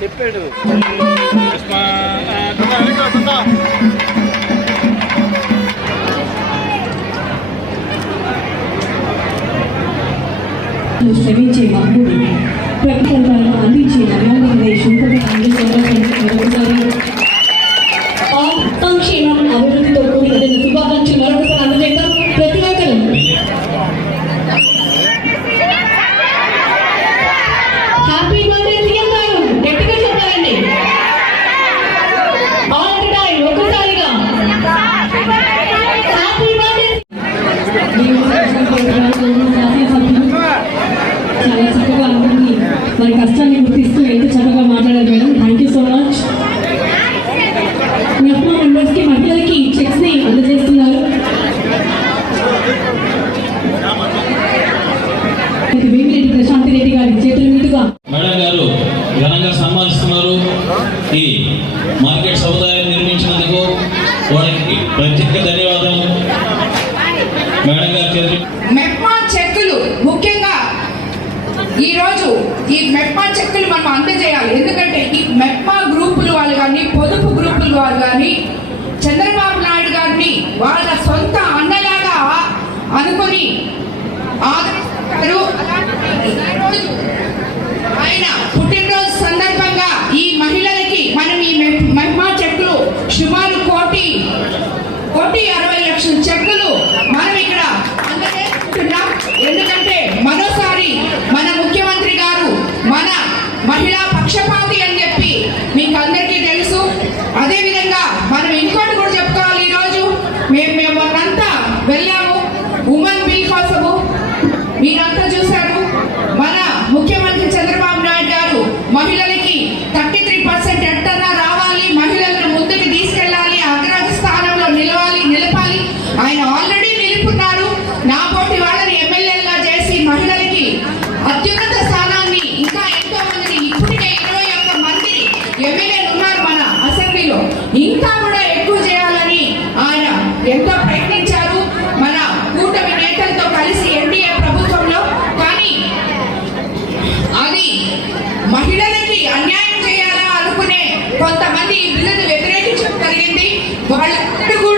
చెప్పాడు. శ్రమించే మహబూబ్ ప్రతిఫలాలను అందించే నవ్యాంధ్రప్రదేశ్ సంక్షేమం అభివృద్ధితో కూడిన శుభాకాంక్షలు మరొకసారి అందజేద్దాం. ప్రతి ఒక్కరు హ్యాపీ బర్త్డే సీఎం గారు గట్టిగా చెప్పాలండి. ఆల్ ది టైం ఒకసారిగా హ్యాపీ బర్త్డే. చాలా చక్కగా అందరినీ మరి కష్టాన్ని గుర్తిస్తూ ఎంత చక్కగా మాట్లాడారు madam. Thank you so much. MEPMA మెంబర్స్కి మహిళలకి చెక్స్ ని అందజేస్తున్నారు. వేమిరెడ్డి ప్రశాంతి రెడ్డి గారి చేతుల మీదుగా మేడం గారు ఘనంగా సన్మానిస్తున్నారు. ఈ మార్కెట్ సముదాయాన్ని నిర్మించినందుకు వారికి ప్రత్యేక ధన్యవాదాలు. మేడం గారు మెప్మా చెక్కులు ముఖ్యంగా ఈరోజు ఈ మెప్మా చెక్కులు మనం అందజేయాలి. ఎందుకంటే ఈ మెప్మా గ్రూపులు వాళ్ళు కానీ పొదుపు గ్రూపులు వాళ్ళు కానీ చంద్రబాబు నాయుడు గారిని వాళ్ళ సొంత అన్నలాగా అనుకుని ఆదరిస్తారు. ఈరోజు ఆయన పుట్టినరోజు సందర్భంగా ఈ మహిళలకి మనం ఈ మెప్మా చెక్కులు సుమారు 1,60,00,000 చెక్కులు మనం ఇక్కడ అందజేస్తున్నాం. ఎందుకంటే మరోసారి మన ముఖ్యమంత్రి గారు మన మహిళా పక్షపాతి అని చెప్పి మీకు అందరికీ తెలుసు. అదేవిధంగా మనం ఇంకోటి కూడా చెప్పుకోవాలి. ఈరోజు మేము అంతా వెళ్ళాము ఉమెన్ బిల్ కోసము. మీరంతా చూశారు మన ముఖ్యమంత్రి చంద్రబాబు నాయుడు గారు మహిళలకి 33% ఎట్టన్నా రావాలి, మహిళలను ముందుకు తీసుకెళ్ళాలి, అగ్రగ స్థానంలో నిలపాలి. ఆయన ఆల్రెడీ నిలుపున్నారు. నా పోటీ వాళ్ళని ఎమ్మెల్యేలుగా చేసి మహిళలకి అత్యున్నత స్థానాన్ని ఇంకా ఎంతో మందిని ఇప్పటికే 21 మంది ఎమ్మెల్యేలు ఉన్నారు మన అసెంబ్లీలో. ఇంకా కూడా ఎక్కువ చేయాలని ఆయన ఎంతో ప్రయత్నించారు మన కూటమి నేతలతో కలిసి ఎన్డీఏ ప్రభుత్వంలో. కానీ అది మహిళలకి అన్యాయం చేయాలా అనుకునే కొంతమంది ఈ బిల్లును వ్యతిరేకించడం జరిగింది. వాళ్ళందరూ కూడా